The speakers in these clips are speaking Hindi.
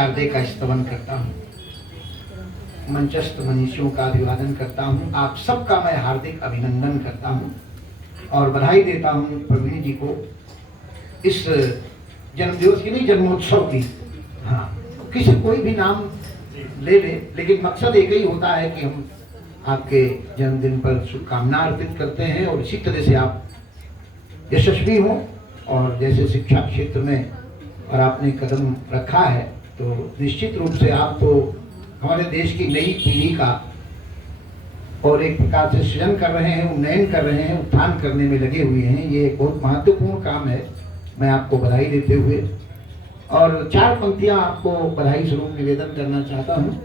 शारदे का स्तवन करता हूँ, मंचस्थ मनीषियों का अभिवादन करता हूँ। आप सबका मैं हार्दिक अभिनंदन करता हूँ और बधाई देता हूँ प्रवीण जी को इस जन्मदिवस की नहीं, जन्मोत्सव की। हाँ, किसी कोई भी नाम ले ले, लेकिन मकसद एक ही होता है कि हम आपके जन्मदिन पर शुभकामना अर्पित करते हैं और इसी तरह से आप यशस्वी हों। और जैसे शिक्षा क्षेत्र में और आपने कदम रखा है तो निश्चित रूप से आप तो हमारे देश की नई पीढ़ी का और एक प्रकार से सृजन कर रहे हैं, उन्नयन कर रहे हैं, उत्थान करने में लगे हुए हैं। ये एक बहुत महत्वपूर्ण काम है। मैं आपको बधाई देते हुए और चार पंक्तियां आपको बधाई स्वरूप निवेदन करना चाहता हूँ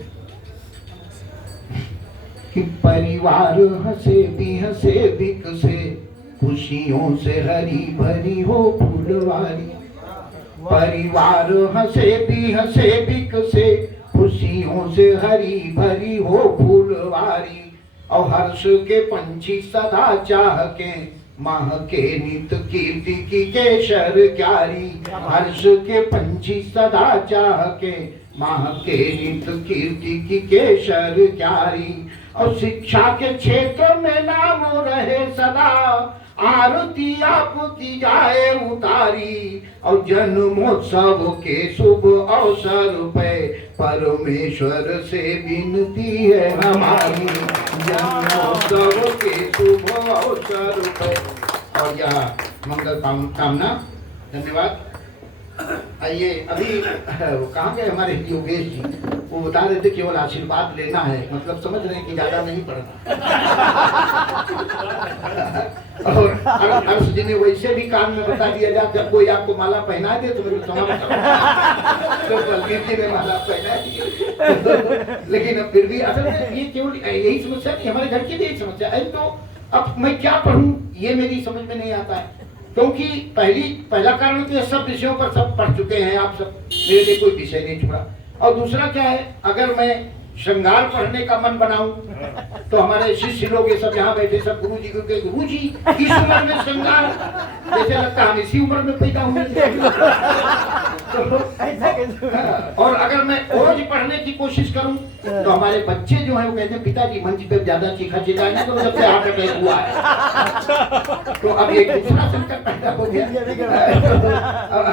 कि परिवार हंसे भी हंसे बिकसे, खुशियों से हरी भरी हो फूलवारी। परिवार हंसे बिकसे, खुशियों से हरी भरी हो फूलवारी। और हर्ष के पंछी सदा चाह के, माह के नित कीर्ति की केशर क्यारी। हर्ष के पंछी सदा चाह के, माह के नित कीर्ति की केशर क्यारी। और शिक्षा के क्षेत्र में नाम रहे सदा, आरती आपकी जाए उतारी। और जन्मोत्सव के शुभ अवसर पे परमेश्वर से विनती है हमारी। जन्मोत्सव के शुभ अवसर पे और यह मंगल कामना। धन्यवाद। आइए, अभी वो कहाँ गए हमारे योगेश जी? वो बता रहे थे केवल आशीर्वाद लेना है, मतलब समझ रहे हैं कि ज्यादा नहीं पढ़ना। और हर्ष जी ने वैसे भी कान में बता दिया जा, जब कोई आपको माला पहना दे तो मेरे क्षमा तो बलबीर जी ने माला पहना दी। लेकिन अब फिर भी असल में ये केवल यही समस्या नहीं, हमारे घर की भी यही समस्या है। तो अब मैं क्या पढ़ूं ये मेरी समझ में नहीं आता है, क्योंकि पहला कारण तो सब विषयों पर सब पढ़ चुके हैं आप सब, मेरे लिए कोई विषय नहीं छुड़ा। और दूसरा क्या है, अगर मैं श्रृंगार पढ़ने का मन बनाऊं तो हमारे शिष्य लोग ये सब यहाँ बैठे सब गुरु जी को कहे, गुरु जी इस उम्र में श्रृंगार, जैसे लगता हम इसी उम्र में पैदा हुए। और अगर मैं रोज पढ़ने की कोशिश करूं तो हमारे बच्चे जो है वो कहते हैं, पिताजी मंच पे ज्यादा चीखा चिल्लाए ना, तो जब से हार्ट अटैक हुआ है। तो अब एक दूसरा संकट पैदा हो गया।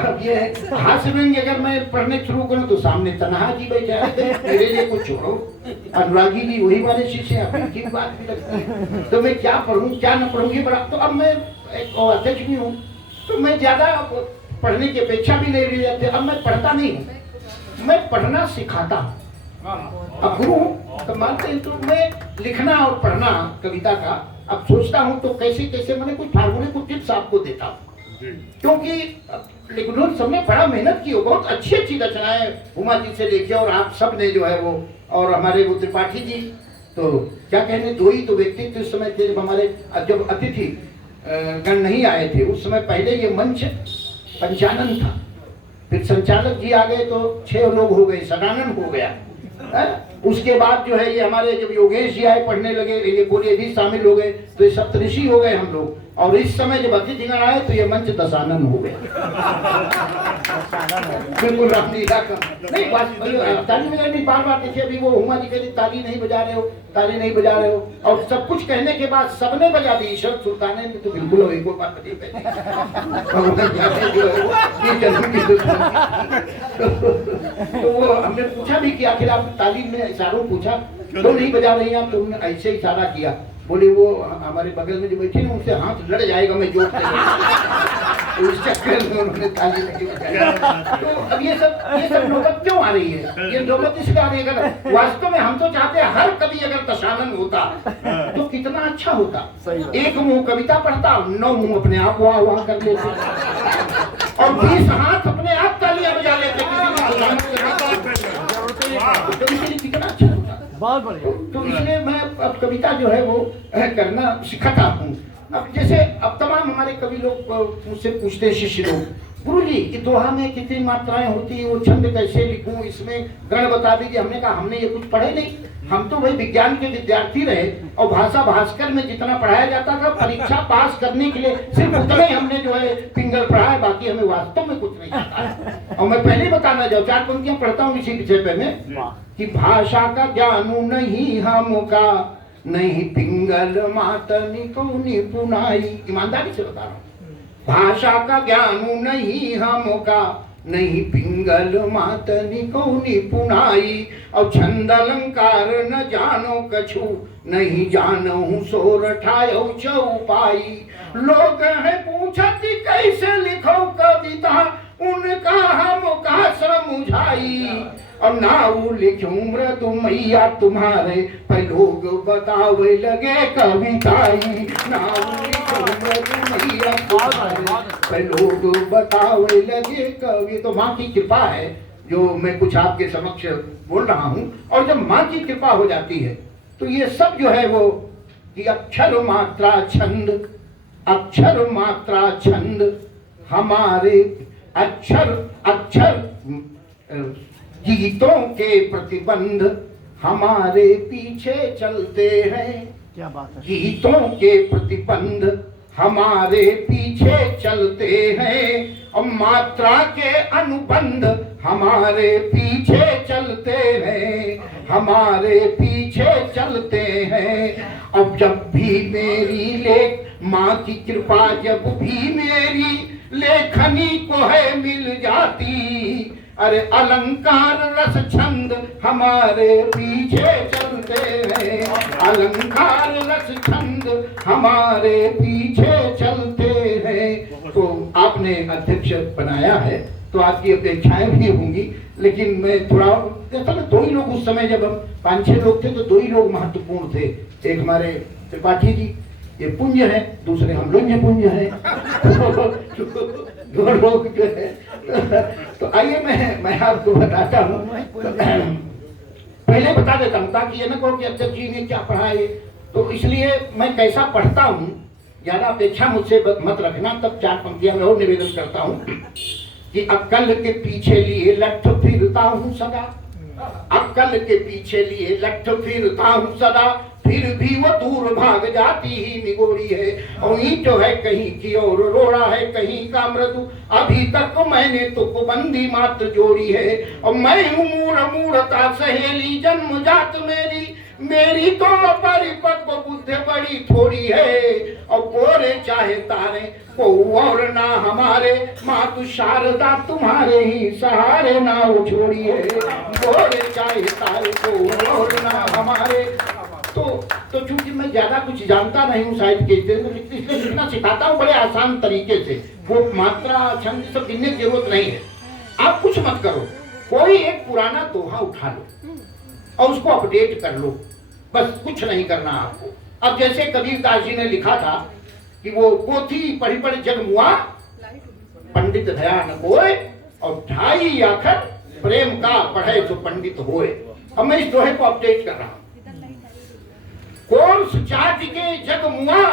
अब ये हास्य व्यंग अगर मैं पढ़ने शुरू करूं तो सामने तनहा जी बैठे हैं, मेरे लिए कुछ छोड़ो। अनुरागी जी वही वाले शिष्य हैं, की बात भी लगती है। तो मैं क्या पढ़ूं क्या न पढ़ूं ये बड़ा। तो अब मैं एक अध्यक्ष भी हूँ, तो मैं ज्यादा पढ़ने की अपेक्षा भी नहीं रही जाती। अब मैं पढ़ता नहीं हूँ, मैं पढ़ना सिखाता हूँ। अब गुरु तो मानते हैं, तो मैं लिखना और पढ़ना कविता का अब सोचता हूँ तो कैसे कैसे मैंने कुछ फार्मूले कुछ टिप्स आपको देता हूँ, क्योंकि लेकिन सबने बड़ा मेहनत की हो, बहुत अच्छी अच्छी रचनाएं उमा जी से लेके और आप सब ने जो है वो, और हमारे वो त्रिपाठी जी तो क्या कहने, दो ही तो व्यक्तित्व उस समय थे जब हमारे जब अतिथि गण नहीं आए थे उस समय। पहले ये मंच पंचानन था, फिर संचालक जी आ गए तो 6 लोग हो गए, सदानन हो गया है? उसके बाद जो है ये हमारे जब योगेश जी आए पढ़ने लगे, ये बोले भी शामिल हो गए, तो ये सप्तऋषि हो गए हम लोग। और इस समय जब अतिथिगण आए तो ये मंच दशानन हो गया। बिल्कुल रामलीला का नहीं, ताली बजा नहीं, बार बार देखिए अभी वो हुमा जी कहती ताली नहीं बजा रहे हो, ताली नहीं बजा रहे हो, और सब कुछ कहने के बाद सबने बजा दी। ईश्वर सुल्ताने ने तो बिल्कुल हो, एक बात नहीं कहती। तो वो हमने पूछा भी कि आखिर आप ताली में इशारों पूछा तो नहीं बजा रही आप, तो उन्होंने ऐसे इशारा किया। बोले वो हमारे बगल में जो बैठे ना उनसे हाथ लड़ जाएगा मैं जोर से। तो इस चक्कर में उन्होंने ताली नहीं बजाई। तो अब ये सब नौबत क्यों आ रही है? ये नौबत इसलिए आ रही है, अगर वास्तव में हम तो चाहते हैं हर कवि अगर दशानन होता तो कितना अच्छा होता। एक मुंह कविता पढ़ता, 9 मुंह अपने आप वाह वाह कर लेते और 20 हाथ अपने आप तालियां बजा लेते। कितना अच्छा होता। बहुत बढ़िया। तो इसलिए मैं अब कविता जो है वो करना सिखाता हूँ। अब जैसे अब तमाम हमारे कवि लोग मुझसे पूछते हैं, शिष्य लोग गुरु जी कि दोहा में कितनी मात्राएं होती है, वो छंद कैसे लिखूं, इसमें गण बता दीजिए। हमने कहा हमने ये कुछ पढ़े नहीं, हम तो वही विज्ञान के विद्यार्थी रहे और भाषा भास्कर में जितना पढ़ाया जाता था परीक्षा पास करने के लिए सिर्फ उतना ही हमने जो है पिंगल पढ़ा है, बाकी हमें वास्तव में कुछ नहीं आता है। और मैं पहले बताना चाहूँ, 4 पंक्तियां पढ़ता हूँ इसी विषय पे में कि भाषा का ज्ञान नहीं हमका, नहीं पिंगल मातनी को निपुणाई। ईमानदारी से बता रहा हूँ, भाषा का ज्ञान नहीं हमका, नहीं पिंगल मातनी को निपुणाई। और छंद अलंकार न जानो कछु, नहीं जानो सोर ठायो चौपाई। लोग है पूछत कैसे लिखो कविता, उनका हमका समझाई। और नाऊ लिखूं मृदु मैया तुम्हारे, पर लोग बतावे लगे कविताई। नाऊ लिखूं मृदु मैया तुम्हारे, पर लोग बतावे लगे कवि। तो माँ की कृपा है जो मैं कुछ आपके समक्ष बोल रहा हूँ। और जब माँ की कृपा हो जाती है तो ये सब जो है वो कि अक्षर मात्रा छंद, अक्षर मात्रा छंद हमारे, अक्षर अक्षर गीतों के प्रतिबंध हमारे पीछे चलते हैं। क्या बात है। गीतों के प्रतिबंध हमारे पीछे चलते हैं, और मात्रा के अनुबंध हमारे पीछे चलते हैं, हमारे पीछे चलते हैं। अब जब भी मेरी लेख माँ की कृपा, जब भी मेरी लेखनी को है मिल जाती, अरे अलंकार रस छंद हमारे पीछे चलते हैं, अलंकार रस छंद हमारे पीछे चलते हैं। तो आपने अध्यक्ष बनाया है तो आपकी अपेक्षाएं भी होंगी, लेकिन मैं थोड़ा देखा ना, 2 ही लोग उस समय, जब हम 5-6 लोग थे तो 2 ही लोग महत्वपूर्ण थे। एक हमारे त्रिपाठी जी, ये पुंज है, दूसरे हम लोग ये पुंज है। दो लोग जो है। तो आइए मैं आपको बताता हूँ, पहले बता देता हूँ ताकि ये ना कहो कि अध्यक्ष जी ने क्या पढ़ा है। तो इसलिए मैं कैसा पढ़ता हूँ, ज्यादा अपेक्षा मुझसे मत रखना। तब 4 पंक्तियां मैं और निवेदन करता हूँ कि अक्कल के पीछे लिए लठ फिरता हूँ सदा, अक्कल के पीछे लिए लठ फिरता हूँ सदा, फिर भी वो दूर भाग जाती ही निगोरी है। और ईंट है कहीं की और रोड़ा है कहीं का मृदु, अभी तक मैंने तो बंदी मात्र जोड़ी है। और मैं हूँ मूढ़ मूढ़ता सहेली जन्मजात मेरी, मेरी तो परिपक्व बुद्धि बड़ी थोड़ी है। और गोरे चाहे तारे को और ना हमारे, मातु शारदा तुम्हारे ही सहारे ना छोड़ी है। गोरे चाहे तारे को और ना हमारे। तो चूंकि मैं ज्यादा कुछ जानता नहीं हूँ साहित्य के, इसलिए लिखना सिखाता हूँ बड़े आसान तरीके से। वो मात्रा छंद सब गिनने की जरूरत नहीं है। आप कुछ मत करो, कोई एक पुराना दोहा उठा लो और उसको अपडेट कर लो, बस कुछ नहीं करना आपको। अब जैसे कबीरदास जी ने लिखा था कि वो पोथी पढ़ी पढ़ जग मुआ, पंडित भया न कोय, और 2.5 आखर प्रेम का पढ़े तो पंडित होए। अब मैं इस दोहे को अपडेट कर रहा हूँ। कोर्स चाट के जग मुआ,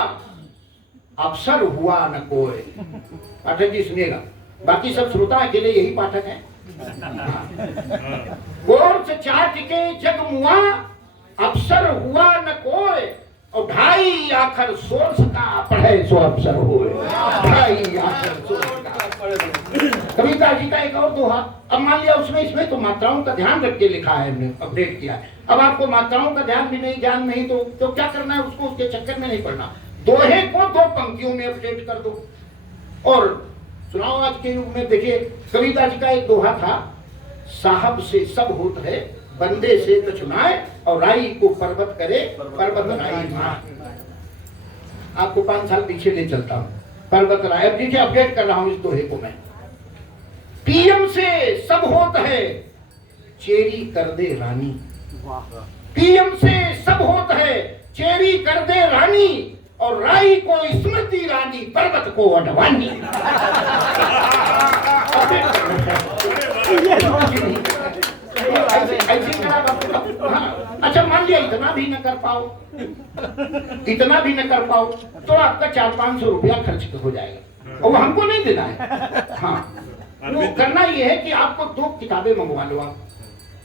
अवसर हुआ न कोय। पाठक जी सुनिएगा, बाकी सब श्रोता के लिए यही पाठक है। कोर्स चाट के जग मुआ, अवसर हुआ न कोय, और 2.5 आखर सोर्स का पढ़े सो अवसर होए। 2.5 आखर सोर्स का। कविता जी का एक और दोहा, अब मान लिया उसमें इसमें तो मात्राओं का ध्यान रख के लिखा है, हमने अपडेट किया है। अब आपको मात्राओं का ध्यान भी नहीं, ज्ञान नहीं, तो क्या करना है, उसको उसके चक्कर में नहीं पड़ना। दोहे को 2 पंक्तियों में अपडेट कर दो और सुनाओ। आज के युग में देखिए, कविता जी का एक दोहा था, साहब से सब होत है, बंदे से न चुनाए, और राई को पर्वत करे, पर्वत राई माए। आपको 5 साल पीछे ले चलता हूँ। पर्वत राय, अब देखिए अपडेट कर रहा हूँ इस दोहे को मैं। पीएम से सब होत है, चेरी कर दे रानी। पीएम से सब होत है, चेरी कर दे रानी, और राई को स्मृति रानी, पर्वत को अडवानी। अच्छा मान लिया इतना भी न कर पाओ, इतना भी न कर पाओ तो आपका 400-500 रुपया खर्च हो जाएगा। और वो हमको नहीं देना है। हाँ, वो करना ये है कि आपको 2 किताबें मंगवा लो आप,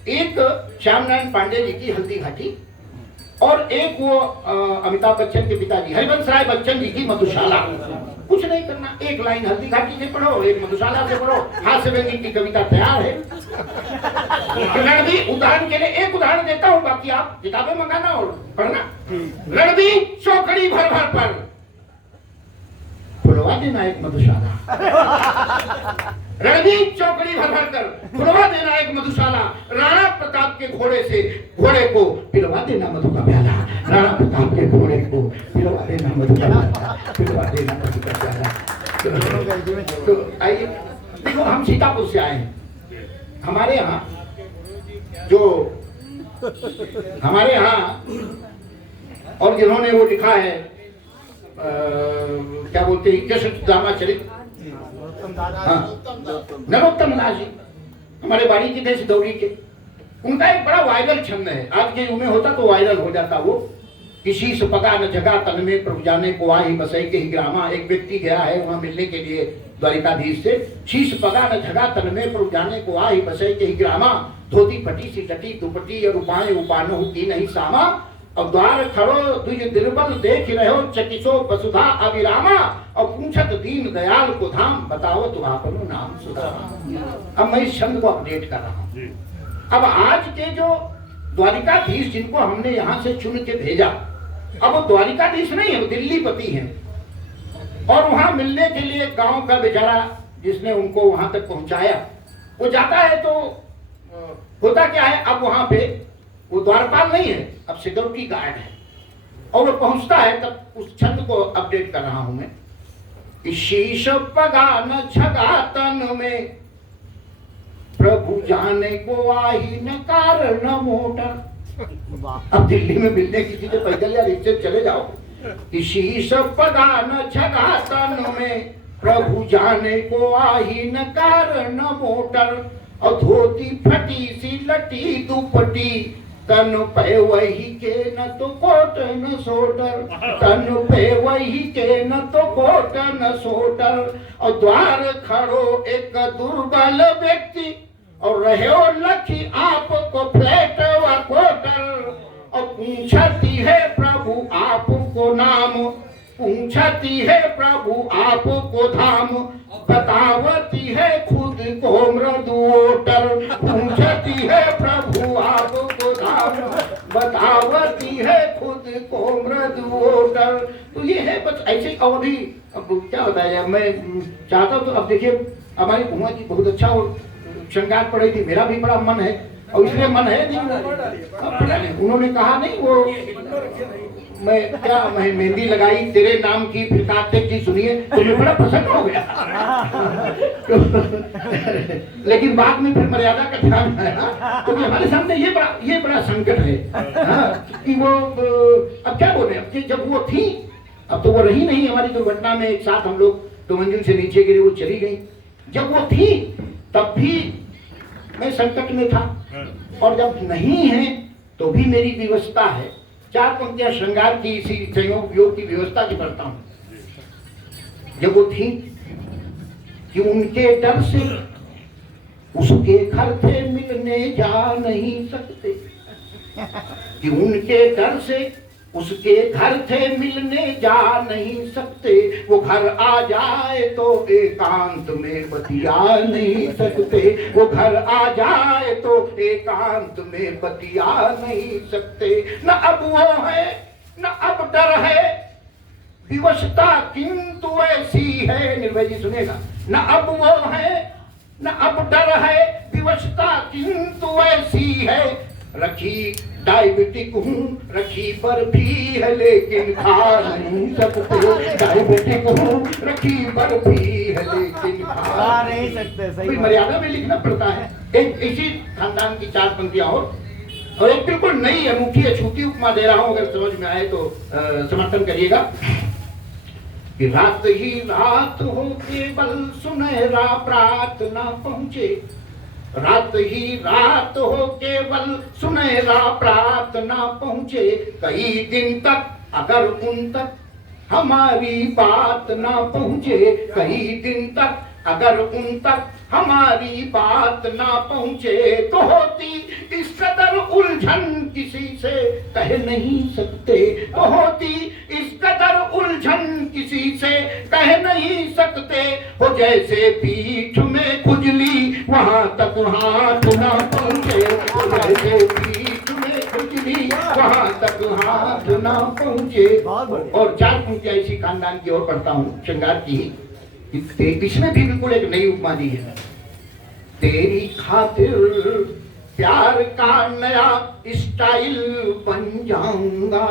एक श्याम नारायण पांडे जी की हल्दी घाटी और एक वो अमिताभ बच्चन के पिताजी हरिवंश राय बच्चन जी की मधुशाला। कुछ नहीं करना, एक लाइन हल्दी घाटी से पढ़ो, एक मधुशाला से पढ़ो, हास्य व्यंग्य की कविता तैयार है। रणबीर, उदाहरण के लिए एक उदाहरण देता हूँ, बाकी आप किताबें मंगाना और पढ़ना। रणबीर चौकड़ी भर भर पर खुलवा देना एक मधुशाला, रणबीर चौकड़ी भर भर कर खुलवा देना एक मधुशाला, राणा प्रताप के घोड़े को पिलवा देना मधु का प्याला, राणा प्रताप के घोड़े को पिलवा देना मधु का प्याला, पिलवा देना मधु का प्याला। तो आइए देखो, हम सीतापुर से आए हैं। हमारे यहाँ और जिन्होंने वो लिखा है क्या बोलते हैं, कृष्ण सुदामा चरित, नरोत्तम दास जी हमारे बाड़ी के थे सिदौरी के। उनका एक बड़ा वायरल छंद है, आज के युग में होता तो वायरल हो जाता वो, कि शीश पका न जगा तन में प्रभु जाने को आही बसई के ही ग्रामा। एक व्यक्ति गया है वहां मिलने के लिए द्वारिकाधीश से, शीश पका न जगा तन में प्रभु जाने को आही बसई के ही ग्रामा, धोती फटी सी टटी दुपटी और उपाय उपानो की नहीं सामा, और द्वार खड़ो तुझ दिलबल देख रहो चकिसो वसुधा अभिरामा, और पूछत दीन दयाल को धाम बताओ तो आपनो नाम सुधामा। अब मैं इस छंद को अपडेट कर रहा हूँ। अब आज के जो द्वारिकाधीश जिनको हमने यहाँ से चुन के भेजा, अब वो द्वारिकाधीश नहीं है, वो दिल्लीपति हैं। और वहां मिलने के लिए गांव का बेचारा जिसने उनको वहां तक पहुंचाया, वो जाता है तो होता क्या है, अब वहां पे वो द्वारपाल नहीं है, अब सिक्योरिटी गार्ड है। और वो पहुंचता है तब उस छंद को अपडेट कर रहा हूं मैं। शीश पगान छगातन में प्रभु जाने को आही न कारण मोटर। अब दिल्ली में मिलने किसी से पैदल या रिक्शे चले जाओ, शीश पगान छगातन में प्रभु जाने को आही न कारण मोटर, और धोती फटी सी लटी दुपटी तन पे वही के न तो कोट न सोटर, तन पे वही के न तो कोट न सोटर, और द्वार खड़ो एक दुर्बल व्यक्ति और रहे लखी आपको फ्लैट व कोटर, और पूछती है प्रभु आपको नाम, पूछती है प्रभु आपको धाम, बतावती है खुद को मृदुओटर, पूछती है प्रभु आपको धाम, बतावती है खुद को मृदुओटर। तो ये है बस ऐसे। और भी अब क्या बताया, मैं चाहता हूँ तो अब देखिए हमारी बुआ जी बहुत अच्छा श्रृंगार पढ़ी थी, मेरा भी बड़ा मन है और इसलिए मन है नहीं, उन्होंने कहा नहीं वो मैं मेहंदी लगाई तेरे नाम की फिर कार्तिक की सुनिए तो मैं बड़ा प्रसन्न हो गया। लेकिन बाद में फिर मर्यादा का ध्यान आया, तो हमारे सामने ये बड़ा संकट है कि वो अब क्या बोले, अब जब वो थी अब तो वो रही नहीं, हमारी दुर्घटना में एक साथ हम लोग 2 मंजिल से नीचे गिरे, वो चली गई। जब वो थी तब भी मैं संकट में था, और जब नहीं है तो भी मेरी व्यवस्था है। 4 पंक्तियां श्रृंगार की इसी संयोग योग की व्यवस्था की पढ़ता हूं। जब वो थी कि उनके डर से उसके घर थे मिलने जा नहीं सकते, कि उनके डर से उसके घर थे मिलने जा नहीं सकते, वो घर आ जाए तो एकांत में बतिया नहीं सकते, वो घर आ जाए तो एकांत में बतिया नहीं सकते। न अब वो है न अब डर है, विवशता किंतु ऐसी है, निर्भय जी सुनेगा, न अब वो है न अब डर है, विवशता किंतु ऐसी है, रखी डायबिटिक हूँ रखी बर्फी है लेकिन खा नहीं सकते, डायबिटिक हूँ रखी बर्फी है लेकिन खा नहीं सकते। सही मर्यादा में लिखना पड़ता है। एक इसी खानदान की 4 पंक्तियां और एक बिल्कुल नई अनूठी अछूती उपमा दे रहा हूँ, अगर समझ में आए तो समर्थन करिएगा। कि रात ही रात हो केवल सुनहरा प्रात ना पहुँचे, रात ही रात हो केवल सुनहरा प्रात ना पहुँचे, कई दिन तक अगर उन तक हमारी बात ना पहुंचे कई दिन तक, अगर उन तक हमारी बात ना पहुंचे तो होती इस कदर उलझन किसी से कह नहीं सकते, तो होती इस कदर उलझन किसी से कह नहीं सकते। हो जैसे पीठ में खुजली वहां तक हाथ ना पहुंचे, हो जैसे पीठ में खुजली वहां तक हाथ ना पहुंचे। और 4 पंक्तियां इसी खानदान की ओर पढ़ता हूँ, श्रृंगार की। इसमें भी बिल्कुल एक नई उपमा दी है। तेरी खातिर प्यार का नया स्टाइल बन जाऊंगा,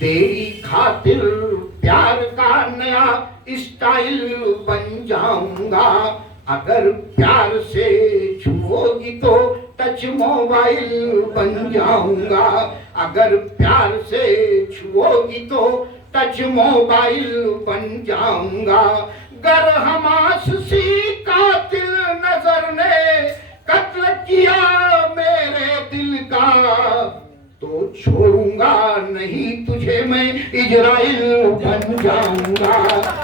तेरी खातिर प्यार का नया स्टाइल बन जाऊंगा। अगर प्यार से छुओगी तो टच मोबाइल बन जाऊंगा, अगर प्यार से छुओगी तो टच मोबाइल बन जाऊंगा। गर हमास सी कातिल नजर ने कत्ल किया मेरे दिल का, तो छोड़ूंगा नहीं तुझे मैं इजराइल बन जाऊंगा,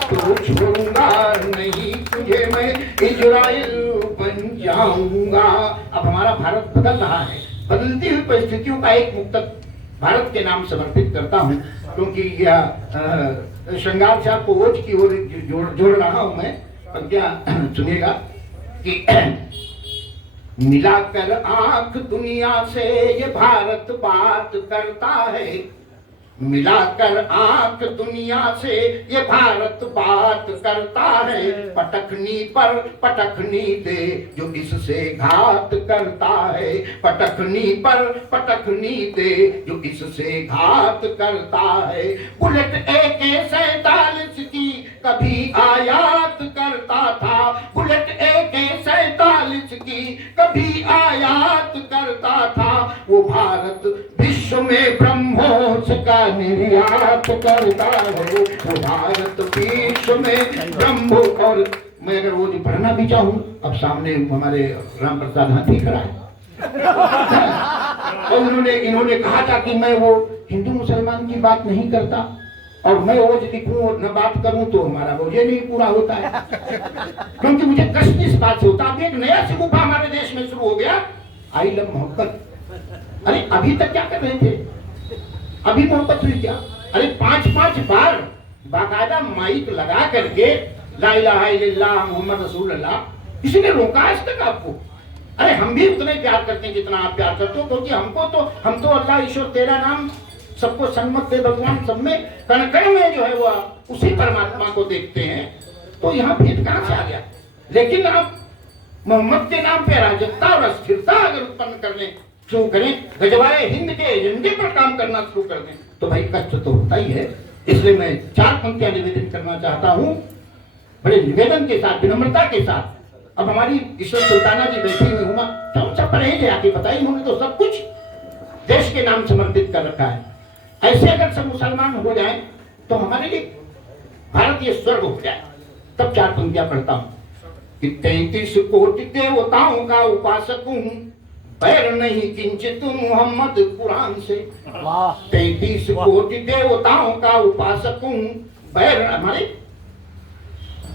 तो छोड़ूंगा नहीं तुझे मैं इजराइल बन जाऊंगा। अब हमारा भारत बदल रहा है, बदलती हुई परिस्थितियों का एक मुक्तक भारत के नाम समर्पित करता हूँ, क्योंकि यह श्रृंगार साहब को ओज की ओर जोड़ रहा हूं मैं। पंक्तियां सुनिएगा कि मिलाकर आंख दुनिया से ये भारत बात करता है, मिलाकर आंख दुनिया से ये भारत बात करता है। पटखनी पर पटखनी दे जो इससे घात करता है, पटखनी पर पटखनी दे जो इससे घात करता है। बुलेट AK-47 की कभी आयात करता था, बुलेट AK-47 की कभी आयात करता था। वो भारत विश्व में ब्रह्मोस का निर्यात करता है, वो भारत विश्व में ब्रह्मो। और मैं अगर वो पढ़ना भी चाहूं, अब सामने हमारे राम प्रसाद हाथी खड़ा है और इन्होंने कहा था कि मैं वो हिंदू मुसलमान की बात नहीं करता, और मैं वो लिखूं और न बात करूं तो हमारा वो ये नहीं पूरा होता है, क्योंकि मुझे कष्ट इस बात से होता। अब एक नया शिगुफा हमारे देश में शुरू हो गया, आई लव मोहब्बत। अरे अभी तक क्या कर रहे थे, अभी मोहब्बत हुई क्या? अरे 5-5 बार बाकायदा माइक लगा करके ला इलाहा इल्लल्लाह मोहम्मद रसूलुल्लाह, किसी ने रोका आज तक आपको? अरे हम भी उतने प्यार करते हैं जितना आप प्यार करते हो, क्योंकि हम तो अल्लाह ईश्वर तेरा नाम सबको सन्मत दे भगवान, सब में कण कण में जो है वो उसी परमात्मा को देखते हैं। तो यहाँ भेद कहां से आ गया? लेकिन आप मोहम्मद के नाम पे अराजकता और अस्थिरता अगर उत्पन्न करने शुरू करें, गजवाए हिंद के एजेंडे पर काम करना शुरू कर दें, तो भाई कष्ट तो होता ही है। इसलिए मैं 4 पंक्तियां निवेदन करना चाहता हूं, बड़े निवेदन के साथ, विनम्रता के साथ। अब हमारी ईश्वर सुल्ताना जी बैठी हुई हुआ, कौन सा परहेज है आके बताइए। उन्होंने तो सब कुछ देश के नाम समर्पित कर रखा है। ऐसे अगर सब मुसलमान हो जाए तो हमारे लिए भारत ये स्वर्ग हो जाए। तब 4 पंक्तियां पढ़ता हूं कि 33 कोटि देवताओं का उपासक हूं, बैर नहीं किंचित मोहम्मद कुरान से। 33 कोटि देवताओं का उपासक हूं, बैर, हमारे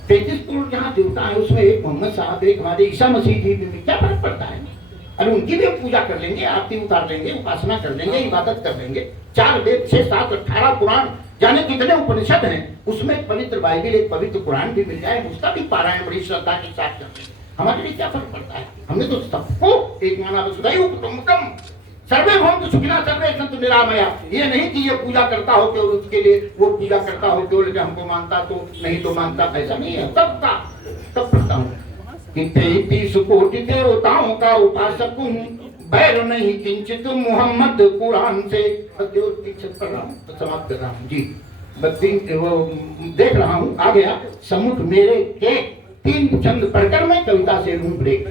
33 करोड़ जहाँ देवता है उसमें एक मोहम्मद साहब, एक हमारे ईसा मसीह जी भी, क्या फर्क पड़ता है? अरे उनकी भी पूजा कर लेंगे, आरती उतार लेंगे, उपासना कर लेंगे, इबादत कर लेंगे। 4 वेद, 6, 7, 18 पुराण, जाने कितने उपनिषद हैं, उसमें एक पवित्र बाइबल, एक पवित्र कुरान भी मिल जाए, उसका भी पारायण बड़ी श्रद्धा के साथ करते हैं। हमारे लिए क्या फर्क पड़ता है? हमने तो सबको एक माना वसुधैव कुटुंबकम सर्वे भवन्तु सुखिनः सर्वे सन्तु निरामया। ये नहीं कि ये पूजा करता हो केवल उसके लिए, वो पूजा करता हो केवल हमको मानता तो नहीं तो मानता, ऐसा नहीं है। सबका तब पढ़ता हूँ कि 33 कोटि देवताओं का उपासक हूँ, बैर नहीं किंचित मोहम्मद कुरान से। पढ़ रहा हूँ तो समाप्त कर रहा हूँ जी। देख रहा हूँ आ गया समुख मेरे के 3 छंद पढ़कर मैं कविता से लूं ब्रेक।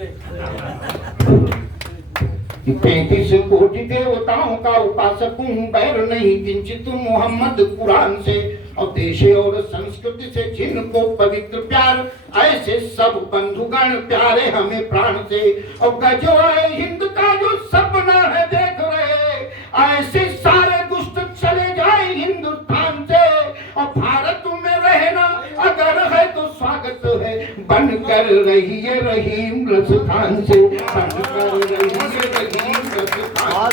33 कोटि देवताओं का उपासक हूँ, बैर नहीं किंचित मोहम्मद कुरान से। और देश और संस्कृति से जिनको पवित्र प्यार, ऐसे सब बंधुगण प्यारे हमें प्राण से। और गजवाए हिंद का जो सपना है देख रहे, ऐसे सारे दुष्ट चले जाए हिंदुस्तान से। और रहिए रहीम रसखान से, बंद कर रहिए रहीम रसखान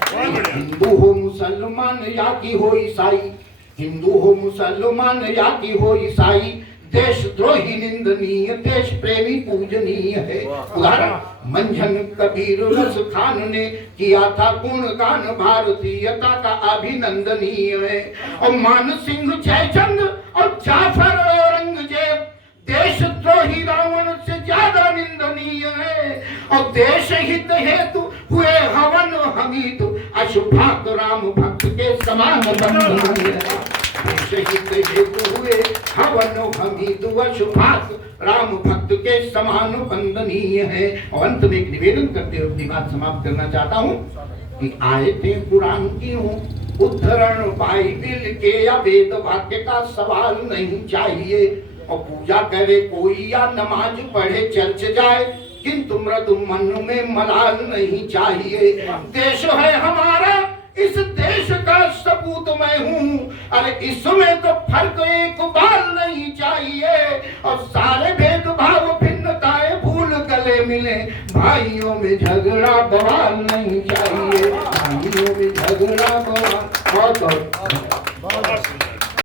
से। हिंदू हो मुसलमान या की हो ईसाई, हिंदू हो मुसलमान या की हो ईसाई, देशद्रोही निंदनीय, देश प्रेमी पूजनीय है। उदाहरण, मंझन कबीर रस खान ने किया था गुणगान, भारतीयता का अभिनंदनीय है। और मान सिंह जयचंद और जाफर औरंगजेब देशद्रोही रावण से ज्यादा निंदनीय है। और देश हित हेतु हुए हवन हमीद, अशुभात राम भक्त के समान बंधनीय है। हित हेतु हुए हवन हमीद अशुभात राम भक्त के समान बंदनीय है। और अंत में एक निवेदन करते हुए अपनी बात समाप्त करना चाहता हूँ कि आयतें कुरान की हूँ, उद्धरण बाइबिल के या वेद वाक्य का सवाल नहीं चाहिए। और पूजा करे कोई या नमाज पढ़े चर्च जाए, किंतु मृदु मन में मलाल नहीं चाहिए। देश है हमारा, इस देश का सपूत मैं हूँ, अरे इसमें तो फर्क एक बाल नहीं चाहिए। और सारे भेदभाव भिन्नताएं भूल गले मिले, भाइयों में झगड़ा बवाल नहीं चाहिए, भाइयों में झगड़ा बवाल। बहुत